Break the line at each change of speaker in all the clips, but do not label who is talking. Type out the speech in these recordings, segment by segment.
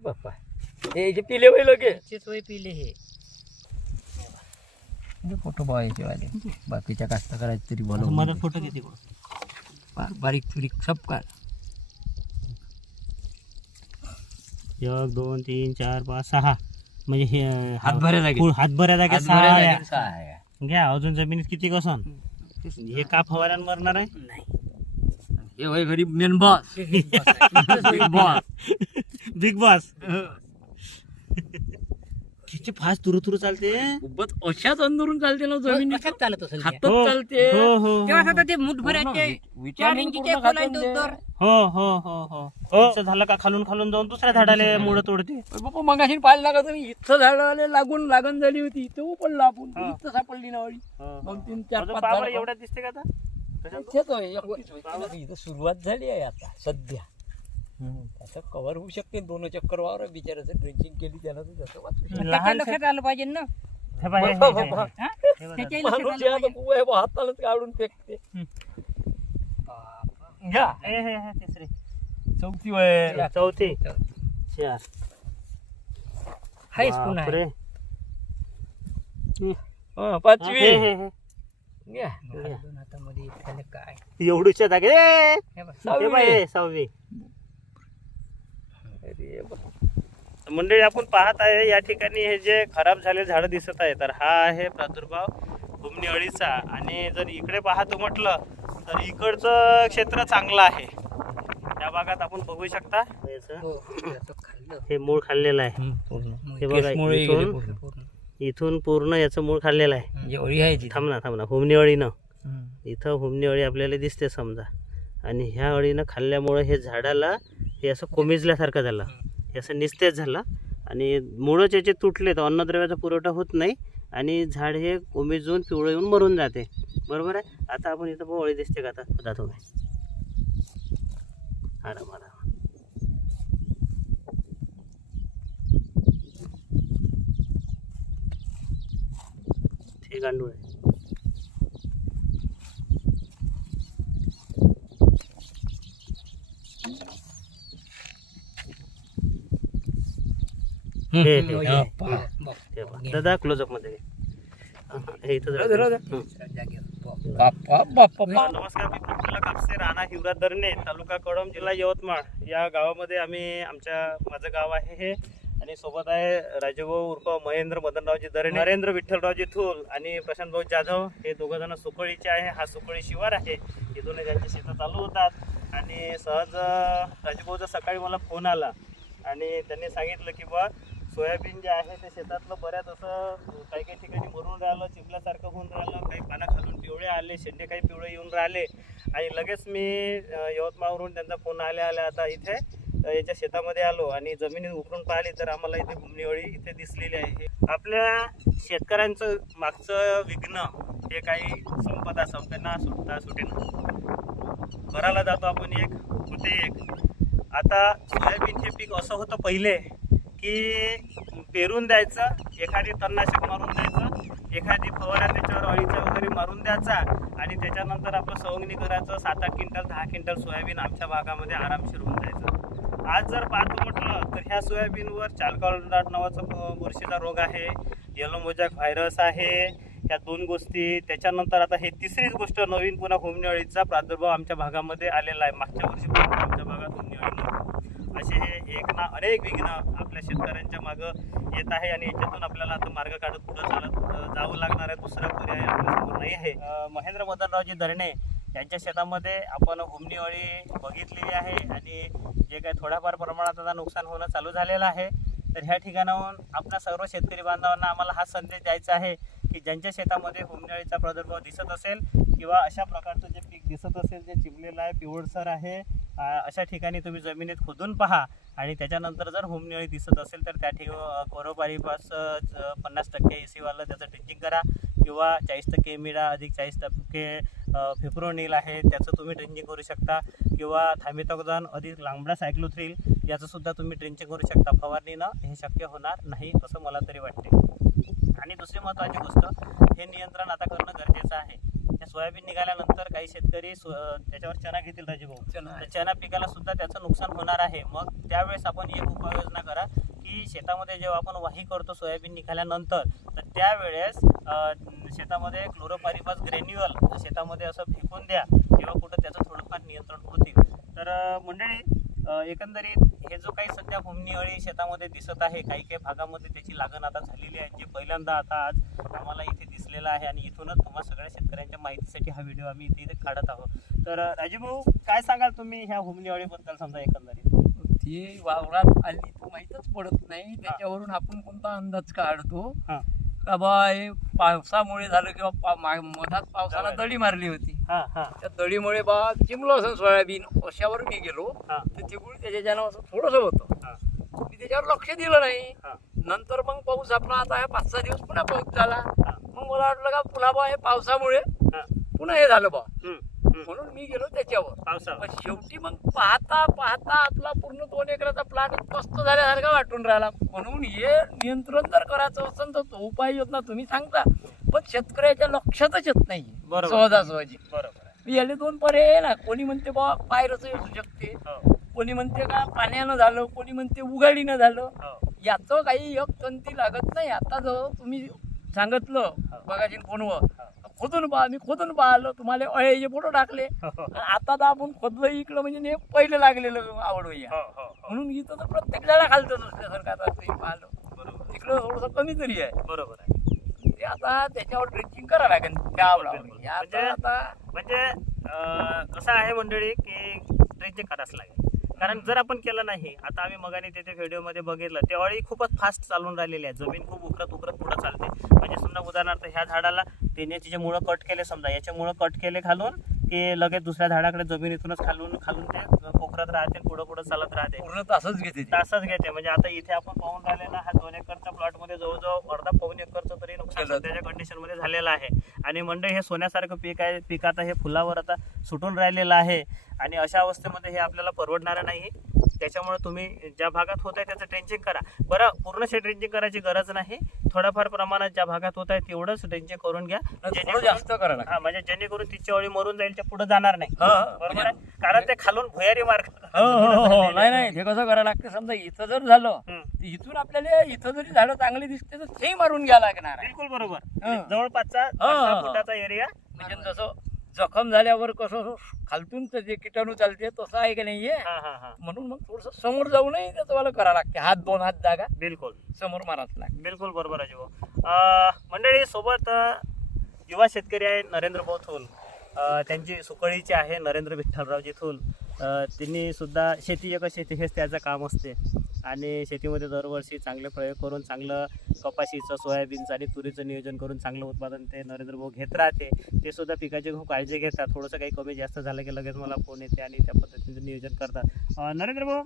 बाप्पा. हे जे पिले वय लगे.
तेच वय पिले हे.
फोटो बघायचे वाले. बाकीच्या कास्तकाराचे तरी बोल
माझा फोटो किती
बारीक चुरीक सब काढ
एक दोन तीन चार पाच सहा. म्हणजे हे
हातभऱ्या जागी.
हातभऱ्या जागे सहा. घ्या अजून जमिनीत किती कसन हे का फवाऱ्यानं मरणार आहे?
हे वय गरीब main boss boss
big boss किती फास्ट तुरु तुरु चालते.
खूपच अशाच अंदरून चालते ना जमीन
कशात चालत असेल ते?
हातच
हो
चालते.
हो हो
तेव्हा ते? मुठभराचे चार
विटामिन
इंचीचे
पूर्ण ते.
उत्तर
हो हो हो हो. असं झालं का? खालून खालून जाऊन दुसऱ्या झाडाला मुळ तोडते.
अरे बाप्पा मगाशी पाहायला लागत तुम्ही इथं झाडाला लागून लागण झाली होती इथं पडला आपण
हा.
इथं सापडली ना वाडी दोन तीन चार पाच झाडं.
एवढ्यात दिसते का आता?
इथेच. इथं सुरुवात झाली आहे आता सध्या. त्याचं कव्हर होऊ शकते दोन चक्कर वावर बिचाराचं ड्रेसिंग केली त्याला तर त्याचं वाचू शकते.
त्याच्या
लहान
लक्षात आलं पाहिजे ना
हे हे- हे- हे-.
हा?
हे.
त्याच्याही लक्षात
माणूस
आलं पाहिजे.
आहे हातानंच काढून फेकते घ्या
हे- हे- हे तिसरी
चौथी वय
चौथी चार
हायच पुन्हा आहे.
बापरे.
हा, पाचवी
हे- हे.
घ्या
हातामध्ये काय
एवढूच्या जागे ए!
हे बघ.
हे बाई, हे सहावी
बा.
मंडळी आपण पाहत आहे या ठिकाणी हे जे खराब झालेले झाडं दिसत आहे तर हा आहे प्रादुर्भाव भुमणी अळीचा. आणि जर इकडे पाहतो म्हटलं तर इकडचं क्षेत्र चांगलं आहे. त्या भागात आपण बघू शकता.
हो,
हे. मूळ खाल्लेलं आहे. हे बघा इथून. इथून पूर्ण याचं मूळ खाल्लेलं आहे.
म्हणजे अळी आहे तिथं.
थांब ना थांब ना. हुमणी अळीनं. इथं हुमणी अळी आपल्याला दिसते समजा. आणि ह्या अळीनं खाल्ल्यामुळं हे झाडाला हे असं कोमेजल्यासारखं झालं. हे असं निस्तेज झालं. आणि मुळंच याचे तुटले तर अन्नद्रव्याचा पुरवठा होत नाही आणि झाड हे कोमेजून पिवळं येऊन मरून जाते. बरोबर आहे? आता आपण इथं बघ दिसते का आता? दाखव आराम आराम. हे गांडूळ आहे. हे, हे,
हो,
हे.
पहा.
हे. दादा क्लोजअपमध्ये. हा, हा, हे इथं. हं.
बाप्पा बाप्पा
हा, नमस्कार मी प्रफुल्ल कापसे राणा हिवरा दरणे तालुका कळंब जिल्हा यवतमाळ. या गावामध्ये आम्ही आमच्या माझं गाव आहे हे. आणि सोबत आहे राजूभाऊ उर्फ महेंद्र मदनरावजी दरणे नरेंद्र विठ्ठलरावजी थूल आणि प्रशांत भाऊ जाधव. हे दोघं जण सुकळीचे आहे. हा सुकळी शिवार आहे. इथून त्यांचे शेतं चालू होतात. आणि सहज अं, राजूभाऊचा सकाळी मला फोन आला. आणि त्यांनी सांगितलं की बा सोयाबीन जे आहे ते शेतातलं बऱ्याच असं काही काही ठिकाणी मरून राहिलं चिमल्यासारखं होऊन राहिलं काही पाना खालून पिवळे आले शेंडे काही पिवळे येऊन राहिले. आणि लगेच मी यवतमाळवरून त्यांचा फोन आल्या आल्या आता इथे याच्या शेतामध्ये आलो आणि जमिनी उकरून पाहिली तर आम्हाला इथे घुमणीवळी इथे दिसलेली आहे. आपल्या शेतकऱ्यांचं मागचं विघ्न हे काही संपदा संपेना सुटता सुटेना घराला जातो आपण एक होते एक. आता सोयाबीनचे पीक असं होतं पहिले की पेरून द्यायचं एखादी तणनाशक मारून द्यायचं एखादी फवारा त्याच्यावर अळीचा वगैरे मारून द्यायचा आणि त्याच्यानंतर आपलं सवंगणी करायचं सात आठ क्विंटल दहा क्विंटल सोयाबीन आमच्या भागामध्ये आरामशीर होऊन जायचं. आज जर पाहतो म्हटलं तर ह्या सोयाबीनवर चालकालडाट नावाचा बुरशीचा रोग आहे येलो मोजॅक व्हायरस आहे ह्या दोन गोष्टी त्याच्यानंतर आता हे तिसरीच गोष्ट नवीन पुन्हा होमनिअळीचा प्रादुर्भाव आमच्या भागामध्ये आलेला आहे. मागच्या वर्षी आमच्या भागात होमनी अळी नव्हती. असे हे एक ना अनेक विघ्न आपल्या शेतकऱ्यांच्या मागं येत आहे आणि याच्यातून आपल्याला आता मार्ग काढत पुढे चालत जावं लागणार आहे. दुसरा पर्याय आपल्यासमोर नाही आहे. महेंद्र मदनरावजी धरणे यांच्या शेतामध्ये आपण हुमणी बघितलेली आहे आणि जे काही थोड्याफार प्रमाणात आता नुकसान होणं चालू झालेलं आहे. तर ह्या ठिकाणाहून आपल्या सर्व शेतकरी बांधवांना आम्हाला हा संदेश द्यायचा आहे की ज्यांच्या शेतामध्ये हुमणीअळीचा प्रादुर्भाव दिसत असेल किंवा अशा प्रकारचं जे पीक दिसत असेल जे चिमलेलं आहे पिवळसर आहे अशा ठिकाणी तुम्ही जमिनीत खोदून पहा आणि त्याच्यानंतर जर होमनिळी दिसत असेल तर त्या ठिकाणी कोरोबारीपास पन्नास टक्के ए सीवाला त्याचं ड्रिंचिंग करा किंवा चाळीस टक्के मिळा अधिक चाळीस टक्के फेप्रोनिल आहे त्याचं तुम्ही ड्रिंचिंग करू शकता किंवा थायमेथॉक्झान अधिक लांबडा सायक्लोथ्रिल याचंसुद्धा तुम्ही ड्रिंचिंग करू शकता. फवारणीनं हे शक्य होणार नाही असं मला तरी वाटते. आणि दुसरी महत्त्वाची गोष्ट हे नियंत्रण आता करणं गरजेचं आहे. त्या सोयाबीन निघाल्यानंतर काही शेतकरी सो त्याच्यावर चना घेतील राजूभाऊ
चना
तर चना पिकाला सुद्धा त्याचं नुकसान होणार आहे. मग त्यावेळेस आपण एक उपाययोजना करा शेतामध्ये जेव्हा आपण वाही करतो सोयाबीन निघाल्यानंतर तर त्यावेळेस अ, शेतामध्ये क्लोरोपारिफास ग्रॅन्युअल शेतामध्ये असं फेकून द्या किंवा कुठं त्याचं थोडंफार नियंत्रण होतील. तर अ, मंडळी एकंदरीत हे जो काही सध्या भूमनी अळी शेतामध्ये दिसत आहे काही काही भागामध्ये त्याची लागण आता झालेली आहे. जे पहिल्यांदा आता आज आम्हाला इथे दिसलेलं आहे आणि इथूनच तुम्हा सगळ्या शेतकऱ्यांच्या माहितीसाठी हा व्हिडिओ आम्ही इथे इथे काढत आहोत. तर अ, राजीव भाऊ काय सांगाल तुम्ही ह्या भूमनी अळीबद्दल समजा एकंदरीत?
ती वावरात आली तो माहीतच पडत नाही. त्याच्यावरून आपण कोणता अंदाज काढतो. का बा हे पावसामुळे झालं किंवा पा- मा- मधात पावसाला. दडी मारली होती.
हा हा.
त्या दडीमुळे बा चिमलो असं सोयाबीन अशावर मी गेलो.
हा.
तर तिकडून त्याच्यानं असं थोडंसं होतं.
हा.
मी त्याच्यावर लक्ष दिलं नाही.
हा.
नंतर मग पाऊस आपला आता पाच सहा दिवस पुन्हा पाऊस झाला. मग मला वाटलं का पुन्हा बा हे पावसामुळे
हा.
पुन्हा हे झालं बा.
हम्म.
म्हणून मी गेलो त्याच्यावर. पण शेवटी मग पाहता पाहता आपला पूर्ण दोन एकराचा प्लॅन मस्त झाल्यासारखा वाटून राहिला. म्हणून हे नियंत्रण जर करायचं असेल तर तो उपाययोजना तुम्ही सांगता. पण शेतकऱ्याच्या लक्षातच येत नाही. सहजासहजी.
बरोबर. आहे
याले दोन पर्याय ना. कोणी म्हणते बा पायरच असू शकते.
हो.
कोणी म्हणते का पाण्यानं झालं? कोणी म्हणते उगाडीनं झालं.
हो.
याचं काही एक तंती लागत नाही. आता जर तुम्ही सांगितलं बघाची फोनवर. खोदून पहा मी खोदून पाहिलं तुम्हाला अळ्याचे फोटो टाकले.
हो, हो,
आता तर आपण खोदलं इकडं म्हणजे ने पहिलं लागलेलं आवड
हो.
म्हणून इथं तर प्रत्येक जण खालतच असल्यासारखं आता ते पाहिलं.
बरोबर.
तिकडं थोडंसं कमी तरी आहे.
बरोबर आहे.
ते आता त्याच्यावर ड्रेसिंग करावं लागेल त्या. आवडावर.
म्हणजे-
आता
म्हणजे अं, कसं आहे मंडळी की ट्रेनचे करावंच लागेल. कारण जर आपण केलं नाही आता आम्ही मगाने त्याच्या व्हिडिओमध्ये बघितलं त्यावेळी खूपच फास्ट चालून राहिलेली आहे. जमीन खूप उकरत उकरत पुढं चालते. म्हणजे समजा उदाहरणार्थ ह्या झाडाला त्याने मुळं कट केले समजा याचे मुळं कट केले घालून की लगेच दुसऱ्या झाडाकडे जमिनीतूनच खालून खालून ते पोखरत राहते पुढं पुढं चालत राहते.
पूर्ण तासच घेते ते.
तासच घेते. म्हणजे आता इथे आपण पाहून राहिले ना हा दोन एकरच्या प्लॉटमध्ये जवळजवळ अर्धा पाऊन एकरचं तरी नुकसान. सध्याच्या कंडिशनमध्ये झालेलं आहे. आणि मंडई हे सोन्यासारखं पीक आहे. पीक आता हे फुलावर आता सुटून राहिलेलं आहे. आणि अशा अवस्थेमध्ये हे आपल्याला परवडणारं नाही. त्याच्यामुळे तुम्ही ज्या भागात होत आहे त्याचं ट्रेंचिंग करा. बरं पूर्ण ट्रेंचिंग करायची गरज नाही. थोड्याफार प्रमाणात ज्या भागात होत आहे तेवढंच ट्रेंचिंग करून घ्या. जेणेकरून-
जास्त करावं लागेल.
हा म्हणजे जेणेकरून तिची अळी मरून जाईल त्या पुढे जाणार नाही.
हा, हा.
बरोबर आहे? कारण ते खालून भुयारी मार्ग
हो हो हो नाही नाही ते कसं करायला लागतं? समजा इथं जर झालं
हम्म.
तर इथून आपल्याला इथं जरी झाडं चांगली दिसते तर ते मारून घ्या लागणार आहे.
बिलकुल बरोबर.
हा.
जवळपासचा
हा,
पाच सहा
हा.
फुटाचा एरिया
म्हणजे जसं जखम झाल्यावर कसं खालतून जे किटाणू चालते तसं आहे की नाही हे?
हा हा. हा
म्हणून मग थोडस समोर जाऊ नये त्याचं मला करावं लागते. हात दोन हात जागा
बिलकुल.
समोर मारावं लागते.
बिलकुल बरोबर आहे मंडळी सोबत युवा शेतकरी आहे नरेंद्र भाऊ थोल अं, त्यांची सुकळीची आहे नरेंद्र विठ्ठलरावजी थोल त्यांनी सुद्धा शेती एक शेती हेच त्याचं काम असते. आणि शेतीमध्ये दरवर्षी चांगले प्रयोग करून चांगलं कपाशीचं सोयाबीनचं आणि तुरीचं नियोजन करून चांगलं उत्पादन ते नरेंद्र भाऊ घेत राहते. ते सुद्धा पिकाची खूप काळजी घेतात. थोडंसं काही कमी जास्त झालं की लगेच मला फोन येते आणि त्या पद्धतीचं नियोजन करतात. नरेंद्र भाऊ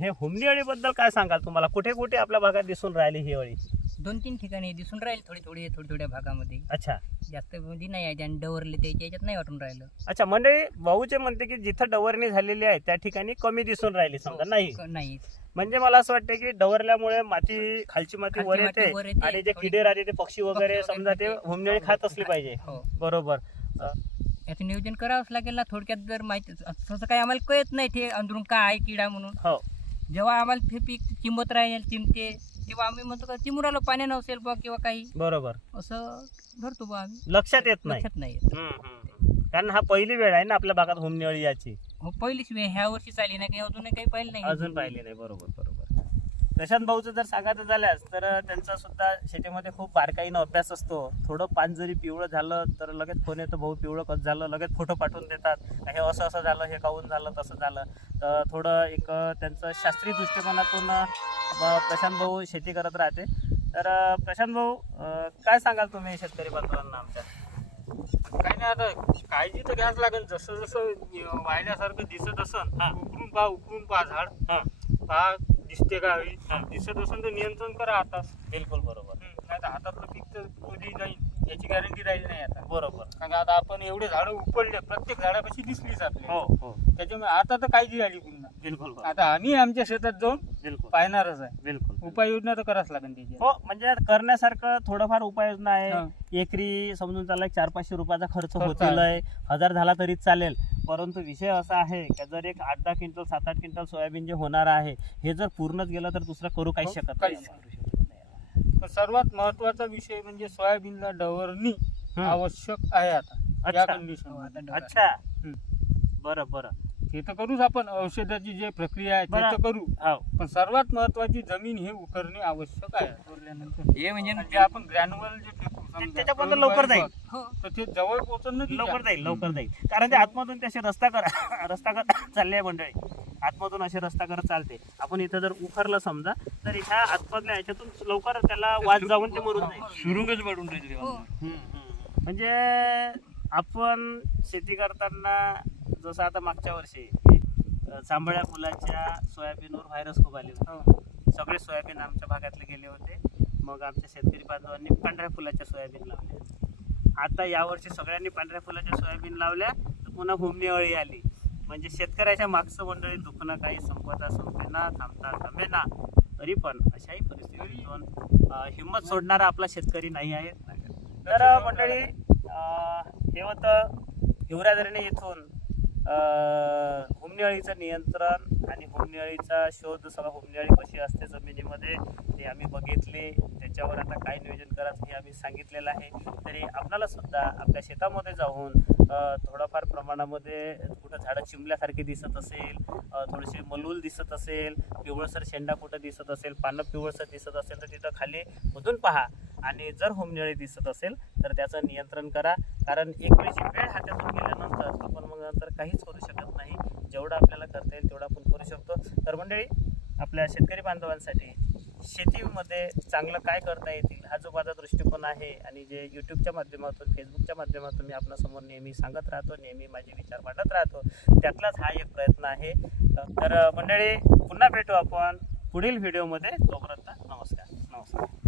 हे हुमणी अळीबद्दल काय सांगाल तुम्हाला? कुठे कुठे आपल्या भागात दिसून राहिली ही अळी?
दोन तीन ठिकाणी दिसून राहील थोडी थोडी थोडी थोड्या भागामध्ये.
अच्छा.
जास्त मध्ये नाही आहे आणि डवरले त्याच्या याच्यात नाही वाटून राहिलं.
अच्छा मंडळी भाऊचे म्हणते की जिथं डवरणी झालेली आहे त्या ठिकाणी कमी दिसून राहिली समजा नाही?
क- नाही.
म्हणजे मला असं वाटतं की डवरल्यामुळे माती खालची माती
खालची
वर
माती
येते
वर येते,
आणि जे किडे राहते ते पक्षी वगैरे
वगैरे
समजा ते
खाते.
हुमनेळी खात असली पाहिजे.
हो.
बरोबर. अं,
याचं नियोजन करावंच लागेल ना थोडक्यात जर माहिती तसं काही आम्हाला कळत नाही ते अंदरून काय आहे किडा म्हणून.
हो.
जेव्हा आम्हाला ते पीक चिंबत राहील चिमते तेव्हा आम्ही म्हणतो का चिमुराला पाणी नसेल बा किंवा काही.
बरोबर.
असं धरतो बा आम्ही.
लक्षात येत नाही.
लक्षात नाही येत.
हम्म, हम्म. कारण हा पहिली वेळ आहे ना आपल्या भागात हुमनेळी याची.
हो पहिलीच वेळ ह्या वर्षी चालली नाही काही अजून काही पाहिलं नाही.
अजून पाहिली नाही. बरोबर बरोबर. प्रशांत भाऊचं जर सांगायचं झाल्यास तर त्यांचा सुद्धा शेतीमध्ये खूप बारकाईनं अभ्यास असतो. थोडं पान जरी पिवळं झालं तर लगेच फोन येतो भाऊ पिवळं कसं झालं? लगेच फोटो पाठवून देतात. हे असं असं झालं हे काहून झालं तसं झालं? तर थोडं एक त्यांचं शास्त्रीय दृष्टिकोनातून प्रशांत भाऊ शेती करत राहते. तर प्रशांत भाऊ काय सांगाल तुम्ही शेतकरी बांधवांना आमच्या?
काही नाही आता काळजी तर घ्यायच लागेल. जसं जसं वाहिल्यासारखं दिसत असन
हा.
उकरून पहा उकरून पहा झाड.
हां.
पहा दिसते का? हवी. दिसत असन तर नियंत्रण करा आता.
बिलकुल बरोबर.
नाही तर हातातलं पीक तर कधी जाईल. याची गॅरंटी राहिली नाही आता.
बरोबर.
कारण आता आपण एवढे झाडं उपडले प्रत्येक झाडापाशी दिसलीच आपली
हो हो.
त्याच्यामुळे आता तर काळजी झाली पुन्हा.
बिलकुल.
आता आम्ही आमच्या शेतात जाऊन
बिलकुल.
पाहणारच आहे.
बिलकुल
उपाययोजना तर करावंच लागेल त्याची.
हो म्हणजे करण्यासारखं थोडंफार उपाययोजना. आहे. एकरी समजून चालला एक चार पाचशे रुपयाचा खर्च.
आहे.
हजार झाला तरी चालेल. परंतु विषय असा आहे की जर एक आठ दहा क्विंटल सात आठ क्विंटल सोयाबीन जे होणार आहे हे जर पूर्णच गेलं तर दुसरं करू काहीच
हो,
शकत
काहीच
नाही
पण सर्वात महत्त्वाचा विषय म्हणजे सोयाबीनला डवरणी. आवश्यक आहे आता या
अच्छा.
कंडिशन
अच्छा
हं.
बरं बरं
ते तर करूच आपण औषधाची जे प्रक्रिया आहे ते
बरं.
तर करू
हो
पण सर्वात महत्वाची जमीन हे उकरणे आवश्यक आहे उकरल्यानंतर
हे म्हणजे
जे आपण ग्रॅन्युअल जे
त्याच्यापर्यंत लवकर जाईल.
हो.
तर ते जवळ पोहोचणं की
लवकर? जाईल लवकर जाईल. कारण ते आतमधून ते असे रस्ता कर रस्ता कर. चालले आहे मंडळी. आतमधून असे रस्ता करत चालते. आपण इथं जर उखरलं समजा तर ह्या आतमधल्या ह्याच्यातून लवकर त्याला वाद जाऊन ते मरून जाईल.
सुरुंगच पडून राहिली
हो.
म्हणजे आपण शेती करताना जसं आता मागच्या वर्षी अ, जांभळ्या फुलाच्या सोयाबीनवर व्हायरस खूप आले होते.
हो.
सगळे सोयाबीन आमच्या भागातले गेले होते. मग आमच्या शेतकरी बांधवांनी पांढऱ्या फुलाच्या सोयाबीन लावल्या. आता यावर्षी सगळ्यांनी पांढऱ्या फुलाच्या सोयाबीन लावल्या तर पुन्हा भूमनेवळी आली. म्हणजे शेतकऱ्याच्या मागचं मंडळी दुखणं काही संपता संपेना थांबता थांबेना तरी पण अशाही परिस्थितीतून अ, हिंमत सोडणारा आपला शेतकरी नाही आहे. तर मंडळी हे होतं हिवरादरीने येथून हुमणी नियंत्रण आणि हुमणी शोध सगळा हुमणी कशी असते जमिनीमध्ये ते आम्ही बघितले. त्याच्यावर आता काय नियोजन करायचं हे आम्ही सांगितलेलं आहे. तरी आपणाला सुद्धा आपल्या शेतामध्ये जाऊन थोडंफार प्रमाणामध्ये कुठं झाडं चिमल्यासारखी दिसत असेल थोडेसे मलूल दिसत असेल पिवळसर शेंडा कुठं दिसत असेल पानं पिवळसर दिसत असेल तर तिथं खाली मधून पहा. आणि जर होमनिळी दिसत असेल तर त्याचं नियंत्रण करा. कारण एक वेळची वेळ हातातून गेल्यानंतर आपण मग नंतर काहीच करू शकत जेवढं आपल्याला करता येईल तेवढं आपण करू शकतो. तर मंडळी आपल्या शेतकरी बांधवांसाठी शेतीमध्ये चांगलं काय करता येतील हा जो माझा दृष्टिकोन आहे आणि जे यूट्यूबच्या माध्यमातून फेसबुकच्या माध्यमातून मी आपणासमोर नेहमी सांगत राहतो नेहमी माझे विचार मांडत राहतो त्यातलाच हा एक प्रयत्न आहे. तर मंडळी पुन्हा भेटू आपण पुढील व्हिडिओमध्ये. तोपर्यंत नमस्कार.